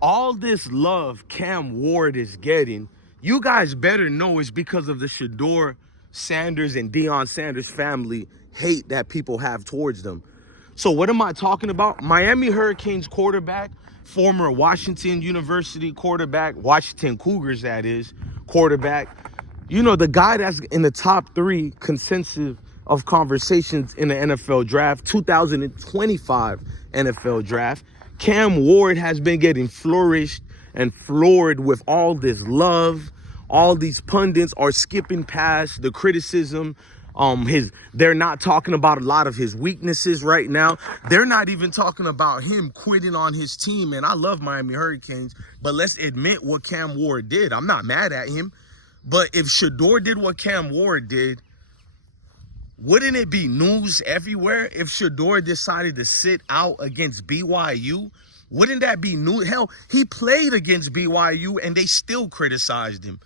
All this love Cam Ward is getting, you guys better know it's because of the Shedeur Sanders and Deion Sanders family hate that people have towards them. So what am I talking about? Miami Hurricanes quarterback, former Washington University quarterback, Washington Cougars that is, quarterback. You know, the guy that's in the top 3 consensus of conversations in the NFL draft, 2025 NFL draft. Cam Ward has been getting flourished and floored with all this love. All these pundits are skipping past the criticism. They're not talking about a lot of his weaknesses right now. They're not even talking about him quitting on his team. And I love Miami Hurricanes, but let's admit what Cam Ward did. I'm not mad at him. But if Shedeur did what Cam Ward did, wouldn't it be news everywhere if Shedeur decided to sit out against BYU? Wouldn't that be news? Hell, he played against BYU and they still criticized him.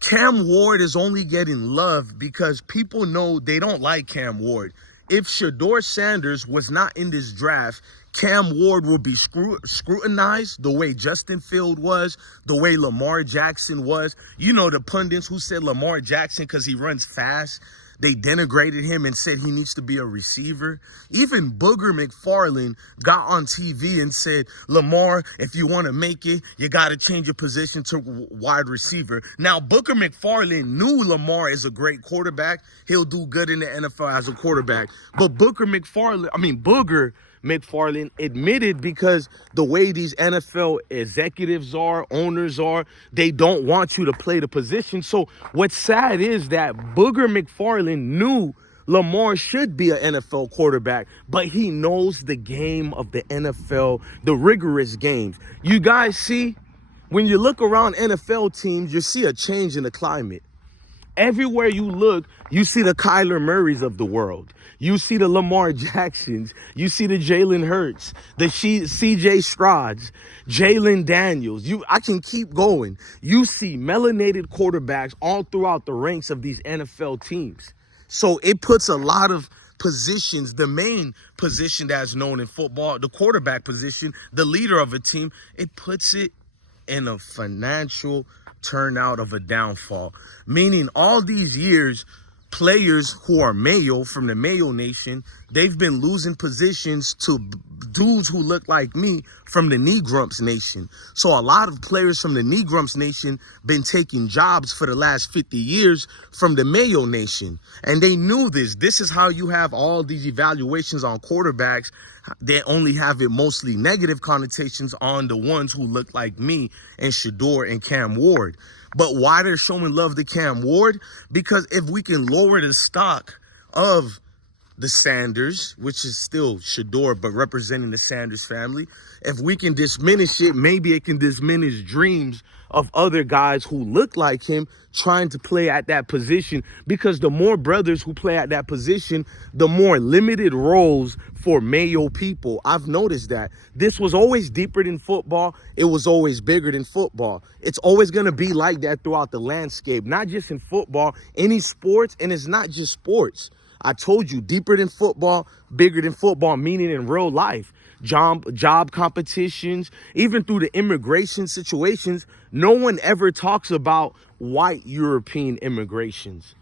Cam Ward is only getting love because people know they don't like Cam Ward. If Shedeur Sanders was not in this draft, Cam Ward would be scrutinized the way Justin Field was, the way Lamar Jackson was. You know, the pundits who said Lamar Jackson because he runs fast, they denigrated him and said he needs to be a receiver. Even Booger McFarland got on TV and said, Lamar, if you want to make it, you got to change your position to wide receiver. Now, Booger McFarland knew Lamar is a great quarterback. He'll do good in the NFL as a quarterback. But Booger McFarland admitted because the way these NFL executives are, owners are, they don't want you to play the position. So what's sad is that Booger McFarland knew Lamar should be an NFL quarterback, but he knows the game of the NFL, the rigorous games. You guys see, when you look around NFL teams, you see a change in the climate. Everywhere you look, you see the Kyler Murrays of the world. You see the Lamar Jacksons. You see the Jalen Hurts, the CJ Strouds, Jalen Daniels. I can keep going. You see melanated quarterbacks all throughout the ranks of these NFL teams. So it puts a lot of positions, the main position that's known in football, the quarterback position, the leader of a team, it puts it in a financial turnout of a downfall. Meaning all these years, players who are Mayo from the Mayo Nation, they've been losing positions to dudes who look like me from the Negrumps Nation. So a lot of players from the Negrumps Nation been taking jobs for the last 50 years from the Mayo Nation. And they knew this. This is how you have all these evaluations on quarterbacks. They only have it mostly negative connotations on the ones who look like me and Shedeur and Cam Ward. But why they're showing love to Cam Ward? Because if we can lower the stock of the Sanders, which is still Shedeur, but representing the Sanders family, if we can diminish it, maybe it can diminish dreams of other guys who look like him trying to play at that position. Because the more brothers who play at that position, the more limited roles for Mayo people. I've noticed that. This was always deeper than football. It was always bigger than football. It's always going to be like that throughout the landscape, not just in football, any sports, and it's not just sports. I told you, deeper than football, bigger than football, meaning in real life. Job competitions, even through the immigration situations, no one ever talks about white European immigrations.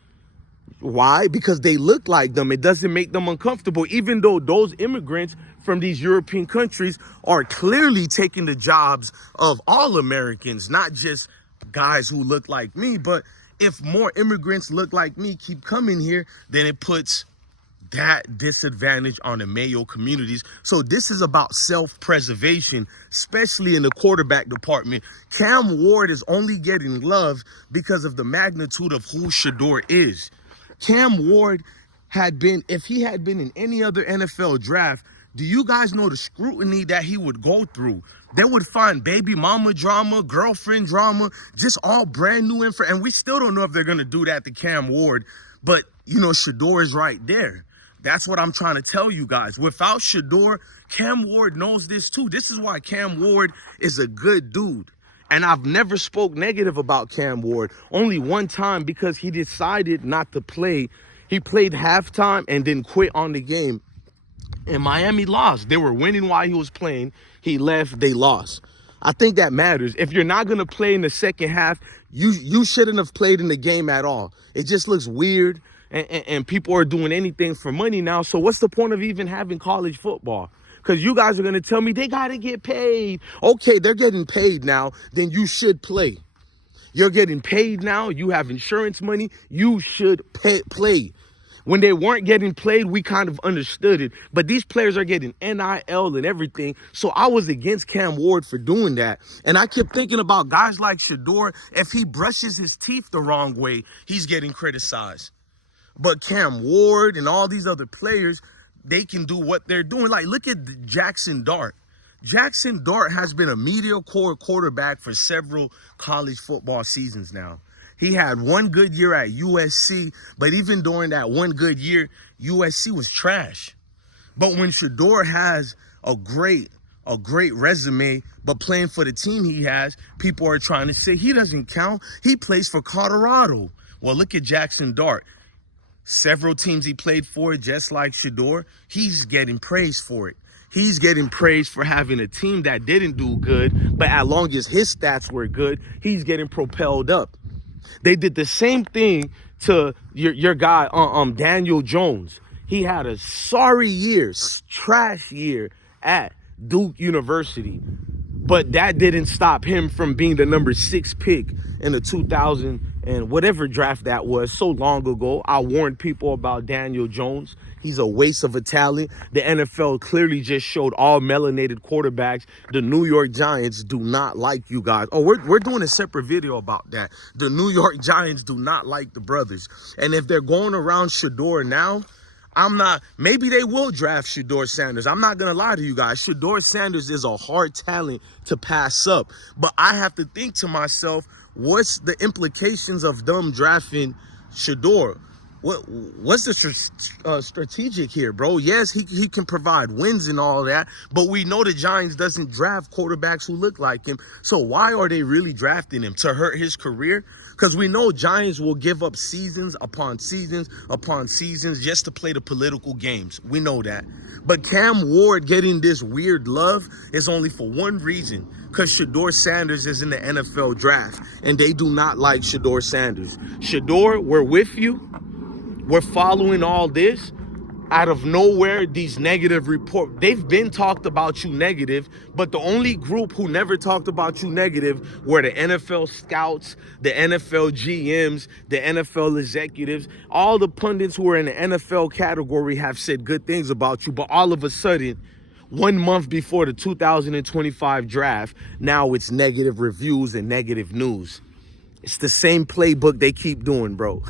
Why? Because they look like them. It doesn't make them uncomfortable, even though those immigrants from these European countries are clearly taking the jobs of all Americans, not just guys who look like me. But if more immigrants look like me keep coming here, then it puts that disadvantage on the Mayo communities. So this is about self-preservation, especially in the quarterback department. Cam Ward is only getting love because of the magnitude of who Shedeur is. Cam Ward had been, if he had been in any other NFL draft, do you guys know the scrutiny that he would go through? They would find baby mama drama, girlfriend drama, just all brand new info. And we still don't know if they're going to do that to Cam Ward. But, you know, Shedeur is right there. That's what I'm trying to tell you guys. Without Shedeur, Cam Ward knows this too. This is why Cam Ward is a good dude. And I've never spoke negative about Cam Ward. Only one time, because he decided not to play. He played halftime and then quit on the game. And Miami lost. They were winning while he was playing. He left, they lost. I think that matters. If you're not going to play in the second half, you shouldn't have played in the game at all. It just looks weird, and people are doing anything for money now. So what's the point of even having college football? Because you guys are going to tell me they got to get paid. Okay, they're getting paid now. Then you should play. You're getting paid now. You have insurance money. You should play. When they weren't getting played, we kind of understood it. But these players are getting NIL and everything. So I was against Cam Ward for doing that. And I kept thinking about guys like Shedeur. If he brushes his teeth the wrong way, he's getting criticized. But Cam Ward and all these other players, they can do what they're doing. Like, look at Jackson Dart. Jackson Dart has been a mediocre quarterback for several college football seasons now. He had one good year at USC, but even during that one good year, USC was trash. But when Shedeur has a great resume, but playing for the team he has, people are trying to say he doesn't count. He plays for Colorado. Well, look at Jackson Dart. Several teams he played for, just like Shedeur, he's getting praised for it. He's getting praised for having a team that didn't do good, but as long as his stats were good, he's getting propelled up. They did the same thing to your guy, Daniel Jones. He had a sorry year, trash year at Duke University. But that didn't stop him from being the number 6 pick in the 2000 and whatever draft that was so long ago. I warned people about Daniel Jones. He's a waste of a talent. The NFL clearly just showed all melanated quarterbacks. The New York Giants do not like you guys. Oh, we're doing a separate video about that. The New York Giants do not like the brothers. And if they're going around Shedeur now, maybe they will draft Deion Sanders. I'm not going to lie to you guys. Deion Sanders is a hard talent to pass up. But I have to think to myself, what's the implications of them drafting Shedeur? What's the strategic here, bro? Yes, he can provide wins and all that, but we know the Giants doesn't draft quarterbacks who look like him. So why are they really drafting him? To hurt his career? Because we know Giants will give up seasons upon seasons upon seasons just to play the political games. We know that. But Cam Ward getting this weird love is only for one reason. Because Deion Sanders is in the NFL draft. And they do not like Deion Sanders. Shedeur, we're with you. We're following all this. Out of nowhere, these negative reports, they've been talked about you negative, but the only group who never talked about you negative were the NFL scouts, the NFL GMs, the NFL executives. All the pundits who are in the NFL category have said good things about you, but all of a sudden, 1 month before the 2025 draft, now it's negative reviews and negative news. It's the same playbook they keep doing, bro.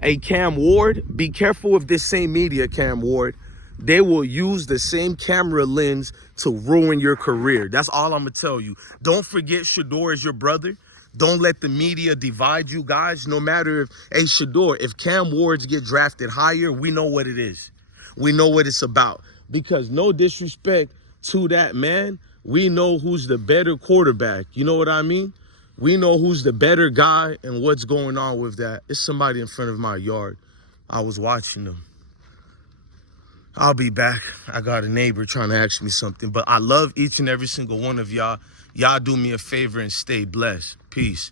Hey, Cam Ward, be careful with this same media, Cam Ward. They will use the same camera lens to ruin your career. That's all I'm going to tell you. Don't forget Shedeur is your brother. Don't let the media divide you guys. No matter Shedeur, if Cam Wards get drafted higher, we know what it is. We know what it's about. Because no disrespect to that man, we know who's the better quarterback. You know what I mean? We know who's the better guy and what's going on with that. It's somebody in front of my yard. I was watching them. I'll be back. I got a neighbor trying to ask me something. But I love each and every single one of y'all. Y'all do me a favor and stay blessed. Peace.